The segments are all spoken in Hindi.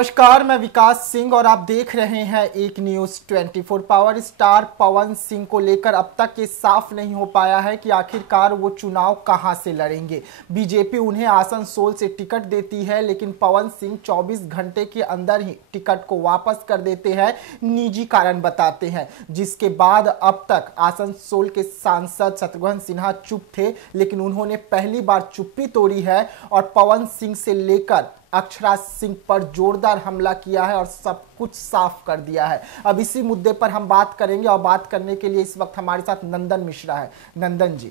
नमस्कार, मैं विकास सिंह और आप देख रहे हैं एक news 24। Power star Pawan Singh को लेकर अब तक ये साफ नहीं हो पाया है कि आखिरकार वो चुनाव कहां से लड़ेंगे। बीजेपी उन्हें आसनसोल से टिकट देती है, लेकिन पवन सिंह 24 घंटे के अंदर ही टिकट को वापस कर देते हैं, निजी कारण बताते हैं। जिसके बाद अब तक आसनसोल के सांसद शत्रुघ्न सिन्हा चुप थे, लेकिन उन्होंने पहली बार चुप्पी तोड़ी है और पवन सिंह से लेकर अक्षरा सिंह पर जोरदार हमला किया है और सब कुछ साफ कर दिया है। अब इसी मुद्दे पर हम बात करेंगे और बात करने के लिए इस वक्त हमारे साथ नंदन मिश्रा है। नंदन जी,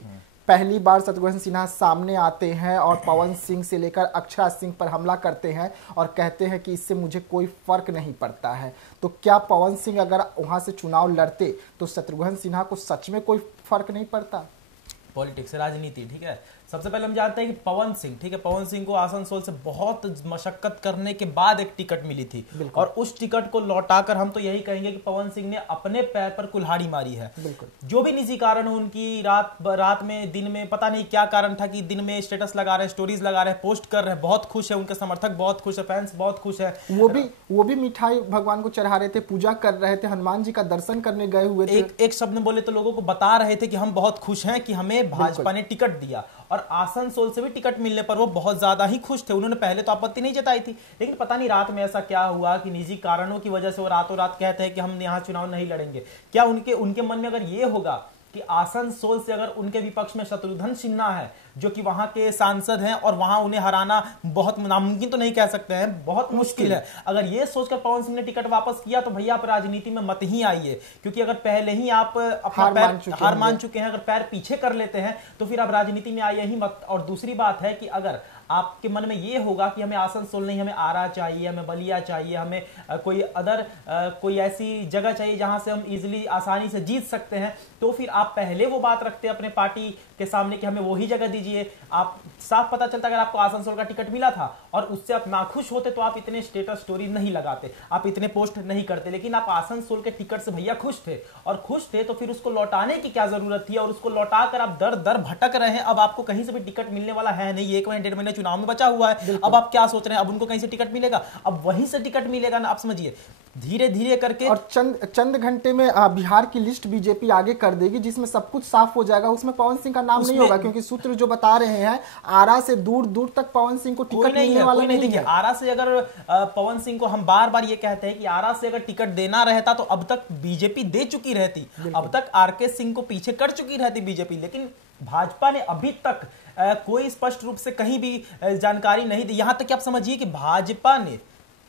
पहली बार शत्रुघ्न सिन्हा सामने आते हैं और पवन सिंह से लेकर अक्षरा सिंह पर हमला करते हैं और कहते हैं कि इससे मुझे कोई फर्क नहीं पड़ता है। तो क्या पवन सिंह अगर वहां से चुनाव लड़ते तो शत्रुघ्न सिन्हा को सच में कोई फर्क नहीं पड़ता? पॉलिटिक्स, राजनीति, ठीक है। सबसे पहले हम जानते हैं कि पवन सिंह, ठीक है, पवन सिंह को आसनसोल से बहुत मशक्कत करने के बाद एक टिकट मिली थी और उस टिकट को लौटाकर हम तो यही कहेंगे कि पवन सिंह ने अपने पैर पर कुल्हाड़ी मारी है। जो भी निजी कारण हो उनकी, रात में, दिन में, पता नहीं क्या कारण था कि दिन में स्टेटस लगा रहे हैं, स्टोरीज लगा रहे हैं, पोस्ट कर रहे हैं, बहुत खुश है, उनके समर्थक बहुत खुश है, फैंस बहुत खुश है। वो भी मिठाई भगवान को चढ़ा रहे थे, पूजा कर रहे थे, हनुमान जी का दर्शन करने गए हुए थे। एक शब्द में बोले तो लोगों को बता रहे थे कि हम बहुत खुश हैं कि हमें भाजपा ने टिकट दिया। और आसनसोल से भी टिकट मिलने पर वो बहुत ज्यादा ही खुश थे। उन्होंने पहले तो आपत्ति नहीं जताई थी, लेकिन पता नहीं रात में ऐसा क्या हुआ कि निजी कारणों की वजह से वो रातों रात कहते हैं कि हम यहाँ चुनाव नहीं लड़ेंगे। क्या उनके मन में अगर ये होगा कि आसनसोल से अगर उनके विपक्ष में शत्रुघ्न सिन्हा है जो कि वहां के सांसद हैं और वहां उन्हें हराना बहुत नामुमकिन तो नहीं कह सकते हैं, बहुत मुश्किल है, अगर ये सोचकर पवन सिंह ने टिकट वापस किया तो भैया आप राजनीति में मत ही आइए। क्योंकि अगर पहले ही आप अपना हार मान चुके हैं, अगर पैर पीछे कर लेते हैं तो फिर आप राजनीति में आइए ही मत। और दूसरी बात है कि अगर आपके मन में ये होगा कि हमें आसनसोल नहीं, हमें आरा चाहिए, हमें बलिया चाहिए, हमें कोई ऐसी जगह चाहिए जहां से हम इजीली आसानी से जीत सकते हैं, तो फिर आप पहले वो बात रखते हैं अपने पार्टी के सामने कि हमें वही जगह दीजिए। आप साफ पता चलता अगर आपको आसनसोल का टिकट मिला था और उससे आप नाखुश होते तो आप इतने स्टेटस स्टोरी नहीं लगाते, आप इतने पोस्ट नहीं करते। लेकिन आप आसनसोल के टिकट से भैया खुश थे और खुश थे तो फिर उसको लौटाने की क्या जरूरत थी? और उसको लौटाकर आप दर दर भटक रहे हैं। अब आपको कहीं से भी टिकट मिलने वाला है नहीं, 1 महीने 1.5 महीने चुनाव में बचा हुआ है। अब आप क्या सोच रहे हैं? अब उनको कहीं से टिकट मिलेगा, अब वहीं से टिकट मिलेगा ना। आप समझिए धीरे धीरे करके और चंद घंटे में बिहार की लिस्ट बीजेपी आगे कर देगी जिसमें सब कुछ साफ हो जाएगा। उसमें पवन सिंह का नाम नहीं होगा, क्योंकि सूत्र जो बता रहे हैं आरा से दूर दूर तक पवन सिंह को टिकट मिलने वाला नहीं है। आरा से अगर पवन सिंह को, हम बार बार ये कहते हैं कि आरा से अगर टिकट देना रहता तो अब तक बीजेपी दे चुकी रहती, अब तक आरके सिंह को पीछे कर चुकी रहती बीजेपी। लेकिन भाजपा ने अभी तक कोई स्पष्ट रूप से कहीं भी जानकारी नहीं दी। यहां तक कि आप समझिए कि भाजपा ने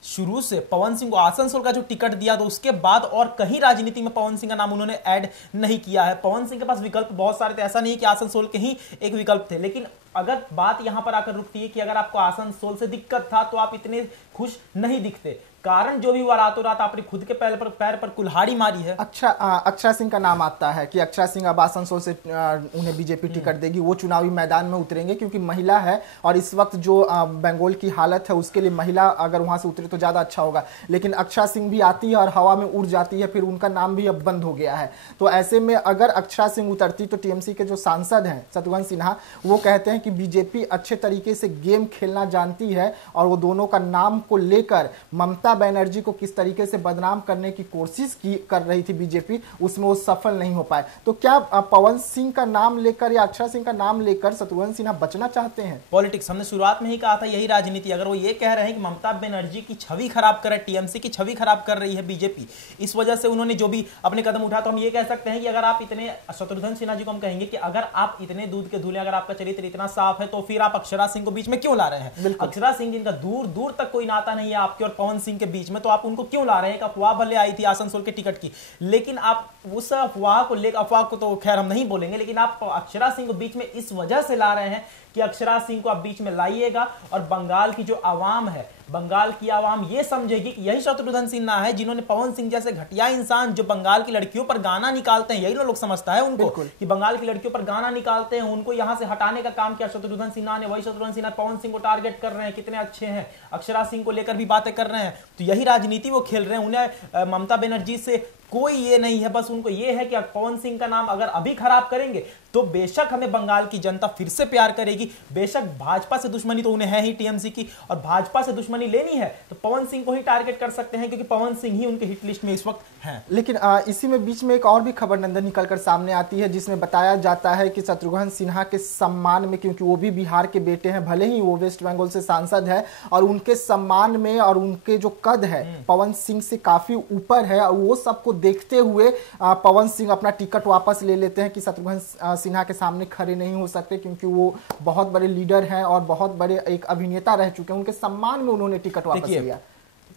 शुरू से पवन सिंह को आसनसोल का जो टिकट दिया तो उसके बाद और कहीं राजनीति में पवन सिंह का नाम उन्होंने ऐड नहीं किया है। पवन सिंह के पास विकल्प बहुत सारे थे, ऐसा नहीं कि आसनसोल के ही एक विकल्प थे। लेकिन अगर बात यहां पर आकर रुकती है कि अगर आपको आसनसोल से दिक्कत था तो आप इतने खुश नहीं दिखते। कारण जो भी हुआ, रातों रात आपने खुद के पैर पर कुल्हाड़ी मारी है। अक्षरा सिंह का नाम आता है कि अक्षरा सिंह अब आसनसोल से उन्हें बीजेपी टिकट देगी, वो चुनावी मैदान में उतरेंगे क्योंकि महिला है और इस वक्त जो बंगाल की हालत है उसके लिए महिला अगर वहां से उतरे तो ज्यादा अच्छा होगा। लेकिन अक्षरा सिंह भी आती है और हवा में उड़ जाती है, फिर उनका नाम भी अब बंद हो गया है। तो ऐसे में अगर अक्षरा सिंह उतरती तो टीएमसी के जो सांसद हैं शत्रुघ्न सिन्हा, वो कहते हैं कि बीजेपी अच्छे तरीके से गेम खेलना जानती है और वो दोनों का नाम को लेकर ममता बनर्जी को किस तरीके से बदनाम करने की कोशिश कर रही थी बीजेपी, उसमें वो सफल नहीं हो पाए। तो क्या पवन सिंह का नाम लेकर या अक्षरा सिंह का नाम लेकर शत्रुघ्न सिन्हा बचना चाहते हैं? पॉलिटिक्स, हमने शुरुआत में ही कहा था यही राजनीति। अगर वो ये कह रहे हैं कि ममता बनर्जी की छवि खराब कर रही है, टीएमसी की छवि खराब कर रही है बीजेपी, इस वजह से उन्होंने जो भी अपने कदम उठा, तो हम ये कह सकते हैं कि अगर आप इतने, शत्रुघ्न सिन्हा जी को हम कहेंगे कि अगर आप इतने दूध के धुले, अगर आपका चरित्र इतना साफ है तो फिर आप अक्षरा सिंह को बीच में क्यों ला रहे हैं? अक्षरा सिंह जिनका दूर दूर तक कोई नाता नहीं है आपके और पवन सिंह के बीच में, तो आप उनको क्यों ला रहे हैं? एक अफवाह भले आई थी आसनसोल के टिकट की, लेकिन आप उस अफवाह को लेकर, अफवाह को तो खैर हम नहीं बोलेंगे, लेकिन आप अक्षरा सिंह को बीच में इस वजह से ला रहे हैं कि अक्षरा सिंह को आप बीच में लाइएगा और बंगाल की जो आवाम है, बंगाल की आवाम ये समझेगी कि यही शत्रुघ्न सिन्हा है जिन्होंने पवन सिंह जैसे घटिया इंसान जो बंगाल की लड़कियों पर गाना निकालते हैं, यही लोग समझता है उनको कि बंगाल की लड़कियों पर गाना निकालते हैं, उनको यहां से हटाने का काम किया शत्रुघ्न सिन्हा ने। वही शत्रुघ्न सिन्हा पवन सिंह को टारगेट कर रहे हैं, कितने अच्छे हैं, अक्षरा सिंह को लेकर भी बातें कर रहे हैं। तो यही राजनीति वो खेल रहे हैं। उन्हें ममता बनर्जी से कोई ये नहीं है, बस उनको ये है कि पवन सिंह का नाम अगर अभी खराब करेंगे तो बेशक हमें बंगाल की जनता फिर से प्यार करेगी। बेशक भाजपा से दुश्मनी तो उन्हें है ही टीएमसी की, और भाजपा से दुश्मनी लेनी है तो पवन सिंह को ही टारगेट कर सकते हैं, क्योंकि पवन सिंह ही उनके हिट लिस्ट में इस वक्त हैं। लेकिन इसी में बीच में एक और भी खबर नंदन निकलकर सामने आती है, जिसमें बताया जाता है कि शत्रुघ्न सिन्हा के सम्मान में, क्योंकि वो भी बिहार के बेटे हैं, भले ही वो वेस्ट बंगाल से सांसद है, और उनके सम्मान में और उनके जो कद है पवन सिंह से काफी ऊपर है, और वो सबको देखते हुए पवन सिंह अपना टिकट वापस ले लेते हैं कि शत्रुघ्न सिन्हा के सामने खड़े नहीं हो सकते, क्योंकि वो बहुत बड़े लीडर हैं और बहुत बड़े एक अभिनेता रह चुके हैं। उनके सम्मान में उन्होंने टिकट वापस लिया।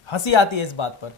हंसी आती है इस बात पर,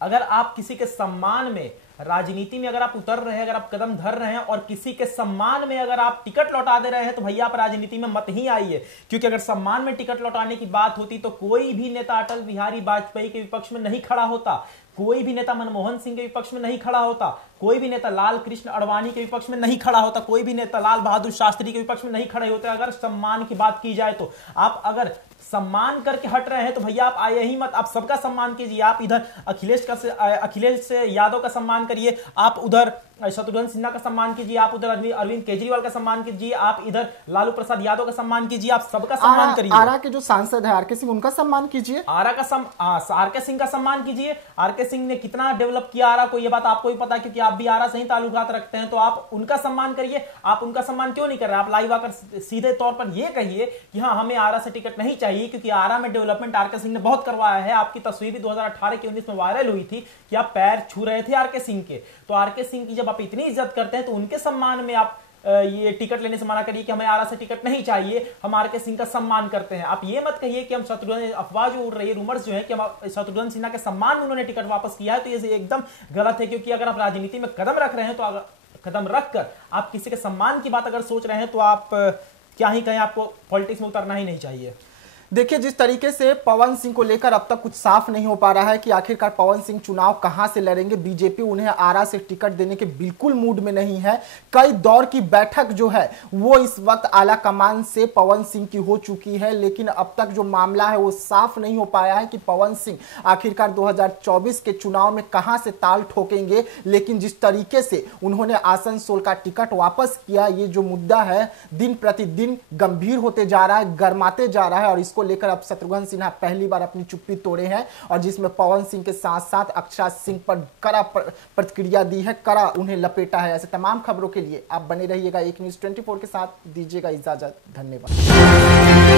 अगर आप किसी के सम्मान में राजनीति में अगर आप उतर रहे हैं, अगर आप कदम धर रहे हैं और किसी के सम्मान में अगर आप टिकट लौटा दे रहे हैं, तो भैया आप राजनीति में मत ही आइए। क्योंकि अगर सम्मान में टिकट लौटाने की बात होती तो कोई भी नेता अटल बिहारी वाजपेयी के विपक्ष में नहीं खड़ा होता, कोई भी नेता मनमोहन सिंह के विपक्ष में नहीं खड़ा होता, कोई भी नेता लाल कृष्ण अडवाणी के विपक्ष में नहीं खड़ा होता, कोई भी नेता लाल बहादुर शास्त्री के विपक्ष में नहीं खड़े होते। अगर सम्मान की बात की जाए तो आप अगर सम्मान करके हट रहे हैं तो भैया आप आइए ही मत, आप सबका सम्मान कीजिए। आप इधर अखिलेश यादव का सम्मान करिए, आप उधर शत्रुघ्न सिन्हा का सम्मान कीजिए, आप उधर अरविंद केजरीवाल का सम्मान कीजिए, आप इधर लालू प्रसाद यादव का सम्मान कीजिए, आप सबका सम्मान करिए। आरा के जो सांसद है आरके सिंह, उनका सम्मान कीजिए। आरके सिंह का सम्मान कीजिए। आरके सिंह ने कितना डेवलप किया आरा को, ये बात आपको भी पता है, क्योंकि आप भी आरा से ही ताल्लुकात रखते हैं, तो आप उनका सम्मान करिए। आप उनका सम्मान क्यों नहीं कर रहे? आप लाइव आकर सीधे तौर पर यह कहिए कि हाँ, हमें आरा से टिकट नहीं चाहिए, क्योंकि आरा में डेवलपमेंट आरके सिंह ने बहुत करवाया है। आपकी तस्वीर भी 2018 के 19 में वायरल हुई थी कि आप पैर छू रहे थे आरके सिंह के। तो आरके सिंह की जब आप इतनी इज्जत करते हैं तो उनके सम्मान में आप ये टिकट लेने से मना करिए कि हमें आरा से टिकट नहीं चाहिए, हम आरके सिंह का सम्मान करते हैं। आप ये मत कहिए कि हम शत्रुघ्न, अफवाह जो उड़ रही है, रूमर्स जो है कि हम शत्रुघ्न सिन्हा के सम्मान में उन्होंने टिकट वापस किया है, तो ये एकदम गलत है। क्योंकि अगर आप राजनीति में कदम रख रहे हैं तो कदम रखकर आप किसी के सम्मान की बात अगर सोच रहे हैं तो आप क्या ही कहें, आपको पॉलिटिक्स में उतरना ही नहीं चाहिए। देखिए, जिस तरीके से पवन सिंह को लेकर अब तक कुछ साफ नहीं हो पा रहा है कि आखिरकार पवन सिंह चुनाव कहां से लड़ेंगे। बीजेपी उन्हें आरा से टिकट देने के बिल्कुल मूड में नहीं है। कई दौर की बैठक जो है वो इस वक्त आला कमान से पवन सिंह की हो चुकी है, लेकिन अब तक जो मामला है वो साफ नहीं हो पाया है कि पवन सिंह आखिरकार 2024 के चुनाव में कहां से ताल ठोकेंगे। लेकिन जिस तरीके से उन्होंने आसनसोल का टिकट वापस किया, ये जो मुद्दा है दिन प्रतिदिन गंभीर होते जा रहा है, गर्माते जा रहा है, और इसको लेकर अब शत्रुघ्न सिन्हा पहली बार अपनी चुप्पी तोड़े हैं, और जिसमें पवन सिंह के साथ साथ अक्षराज सिंह पर कड़ा प्रतिक्रिया दी है, कड़ा उन्हें लपेटा है। ऐसे तमाम खबरों के लिए आप बने रहिएगा एक न्यूज़ 24 के साथ। दीजिएगा इजाजत, धन्यवाद।